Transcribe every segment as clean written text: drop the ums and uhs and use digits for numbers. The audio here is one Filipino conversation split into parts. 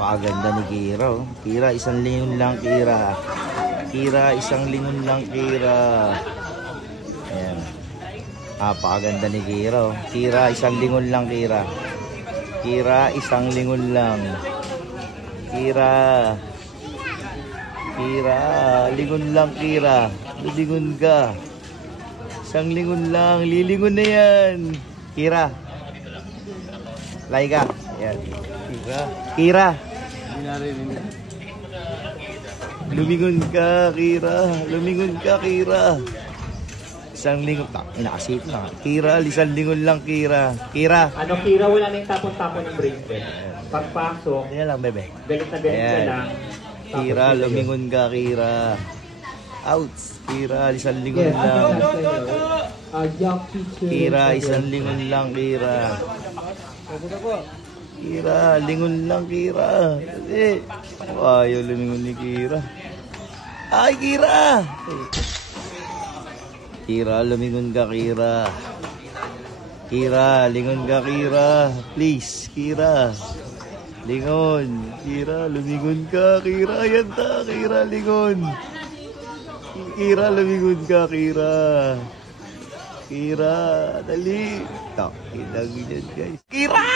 Napakaganda ni Kira, oh. Kira, isang lingon lang, Kira. Kira, isang lingon lang, Kira. Ayan. Napakaganda ni Kira, oh. Kira, isang lingon lang, Kira. Kira, isang lingon lang. Kira. Kira, lingon lang, Kira. Lilingon ka. Isang lingon lang, lilingon na yan. Kira. Lay ka. Ayan. Kira. Kira. Lumingon ka, Kira. Lumingon ka, Kira. Isang lingon. Inakasip na. Kira, isang lingon lang, Kira. Kira. Ano, Kira, wala na yung tapon-tapon ng bracelet. Pagpasok. Ayan lang, bebe. Galit na galit ka lang. Kira, lumingon ka, Kira. Ouch. Kira, isang lingon lang. Kira, isang lingon lang, Kira. Kira, lingon lang, Kira. Kasi, ayaw lumingon ni Kira. Ay, Kira! Kira, lumingon ka, Kira. Kira, lingon ka, Kira. Please, Kira. Lingon. Kira, lumingon ka, Kira. Yan ta, Kira, lingon. Kira, lumingon ka, Kira. Kira, dali. Takilang yan, guys. Kira!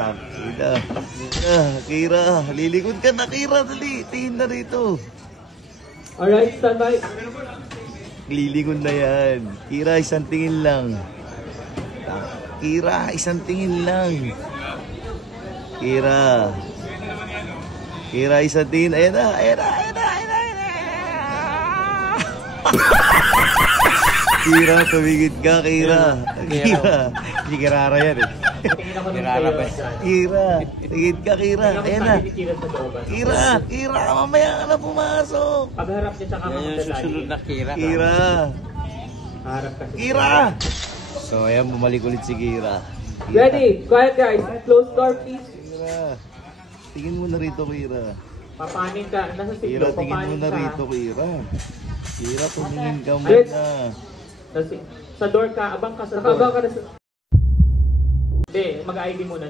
Takila. Kira, lilingon ka na, Kira. Dali, tingin na rito. Alright, standby. Lilingon na yan. Kira, isang tingin lang. Kira, isang tingin lang. Kira. Kira, isang tingin. Ayan na, ayan na, ayan na, ayan na, ayan na. Kira, tumigit ka, Kira. Kira. Hindi Kirara yan eh. Kirara ba? Kira, tumigit ka, Kira. Ayan na. Kira, Kira, mamaya ka na pumasok. Pagharap niya sa kamang yung susunod na Kira. Kira. Harap kasi. Kira. So, ayan, bumalik ulit si Kira. Ready? Quiet guys. Close door please. Kira. Tingin mo na rito, Kira. Papanin ka. Nasa Kira, siglo. tingin mo Papanin na ka. rito, Kira. Kira, tumingin ka Yes. muna. Sa door ka. Abang ka sa door. Abang ka na sa... Hindi. Mag-ID muna.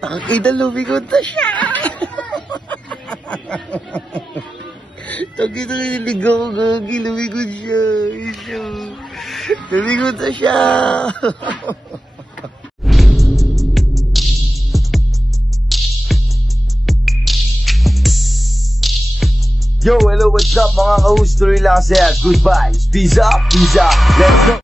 Takita, lumigot na siya. Takita, niligaw, gagi, lumigot siya. Lumigot na siya. Yo, hello, what's up mga ka-host? Tuloy lang sa'yo. Goodbye. Peace up, peace up.